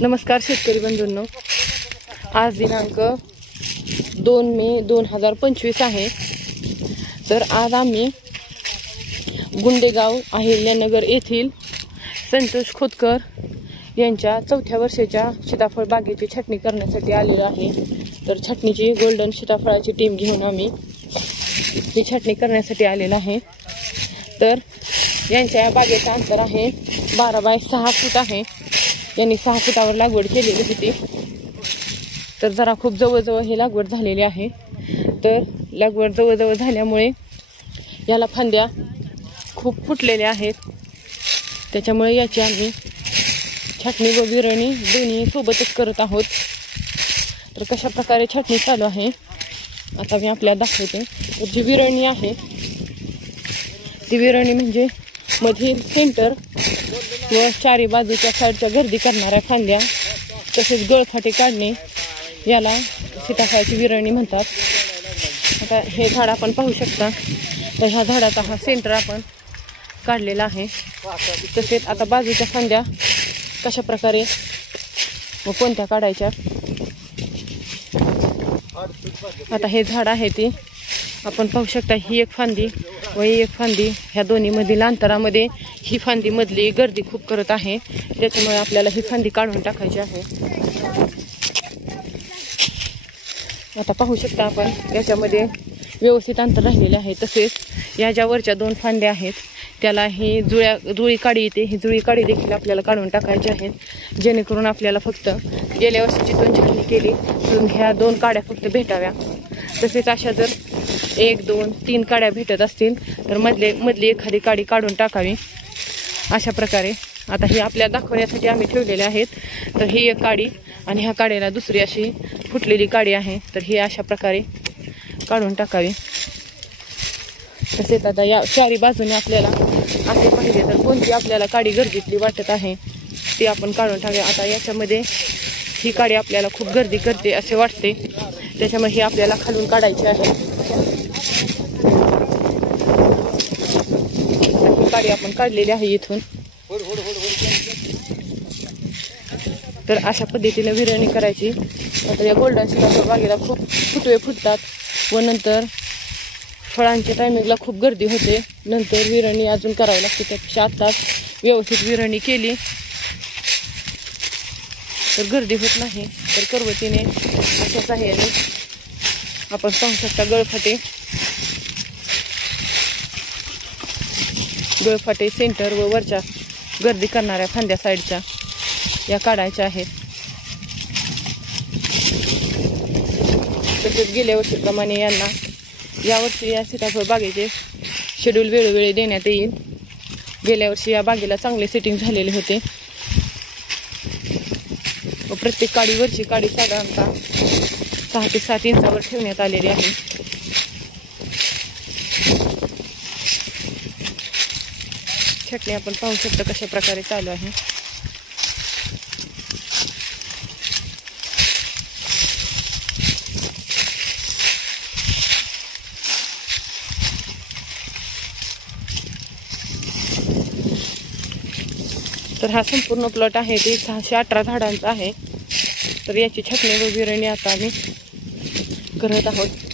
नमस्कार शेतकरी बंधूंनो, आज दिनांक 2 मे 2025 आहे। तर आज आम्ही गुंडेगाव अहिल्यानगर येथील संतोष खोतकर यांच्या 4थ्या वर्षाच्या सीताफळ बागेची छाटणी करण्यासाठी आलेलो आहे। तर छाटणीची गोल्डन सीताफळाची टीम घेऊन आम्ही ही छाटणी करण्यासाठी आलेलो आहे। तर यांच्या बागेचं अंतर आहे 12 बाय 6 फूट आहे। यांनी 6 फुटावर लागवड केलेली होती। तर जरा खूप जवळजवळ ही लागवड झालेली आहे। तर लागवड जवळजवळ झाल्यामुळे याला फांद्या खूप फुटलेल्या आहेत। त्याच्यामुळे याची आम्ही छाटणी व विरणी दोन्ही सोबतच करत आहोत। तर कशा प्रकारे छाटणी चालू आहे आता मी आपल्याला दाखवते। तर जी विरणी आहे ती विरणी म्हणजे मधील सेंटर व चारी बाजूच्या साईडच्या गर्दी करणाऱ्या फांद्या तसेच गळफाटे काढणे याला सीताफळाची विरणी म्हणतात। आता हे झाड आपण पाहू शकता। तर ह्या झाडाचा हा सेंटर आपण काढलेला आहे। तसेच आता बाजूच्या फांद्या कशा प्रकारे व कोणत्या काढायच्या। आता हे झाड आहे ते आपण पाहू शकता। ही एक फांदी व ही एक फांदी, ह्या दोन्ही मधील अंतरामध्ये ही फांदी मधली गर्दी खूप करत आहे। त्याच्यामुळे आपल्याला ही फांदी काढून टाकायची आहे। आता पाहू शकता आपण याच्यामध्ये व्यवस्थित अंतर राहिलेले आहे। तसेच या ज्या वरच्या 2 फांद्या आहेत त्याला ही जुळी काडी येते, ही जुळी काडी देखील आपल्याला काढून टाकायची आहे। जेणेकरून आपल्याला फक्त गेल्या वर्षीची 2 छाटणी केली म्हणून ह्या 2 काड्या फक्त भेटाव्या। तसेच अशा जर 1, 2, 3 काड्या भेटत असतील तर मधली एखादी काडी काढून टाकावी अशा प्रकारे। आता हे आपल्याला दाखवण्यासाठी आम्ही ठेवलेले आहेत। तर ही एक काडी आणि ह्या काड्याला दुसरी अशी फुटलेली काडी आहे। तर ही अशा प्रकारे काढून टाकावी। तसेच आता या चारी बाजूने आपल्याला असे पाहिजे तर कोणती आपल्याला काडी गरजेतली वाटत आहे ती आपण काढून टाकूया। आता याच्यामध्ये ही काडी आपल्याला खूप गर्दी करते असे वाटते, त्याच्यामुळे ही आपल्याला खालून काढायची आहे। ही काडी आपण काढलेली आहे इथून। तर अशा पद्धतीने विरणी करायची। तर या गोल्डन सीताफळ बागेला खूप फुटवे फुटतात व नंतर फळांच्या टायमिंगला खूप गर्दी होते। नंतर विरणी अजून करावी लागते। त्यापेक्षा आत्ताच व्यवस्थित विरणी केली तर गर्दी होत नाही। तर करवतीने अशा साह्याने आपण पाहू शकता गळफाटे सेंटर व वरच्या गर्दी करणाऱ्या फांद्या साईडच्या या काढायच्या आहेत। तसेच गेल्या वर्षीप्रमाणे यांना यावर्षी या सीताफळ बागेचे शेड्यूल वेळोवेळी देण्यात येईल। गेल्या वर्षी या बागेला चांगले सेटिंग झालेले होते व प्रत्येक काडीवरची काडी साधारणतः 6 ते 7 इंचावर ठेवण्यात आलेली आहे। छाटणी आपण पाहू शकता कशा प्रकारे चालू आहे। तर हा संपूर्ण प्लॉट आहे ते 618 झाडांचा आहे। तर याची छाटणी व विरणी आता आम्ही करत आहोत।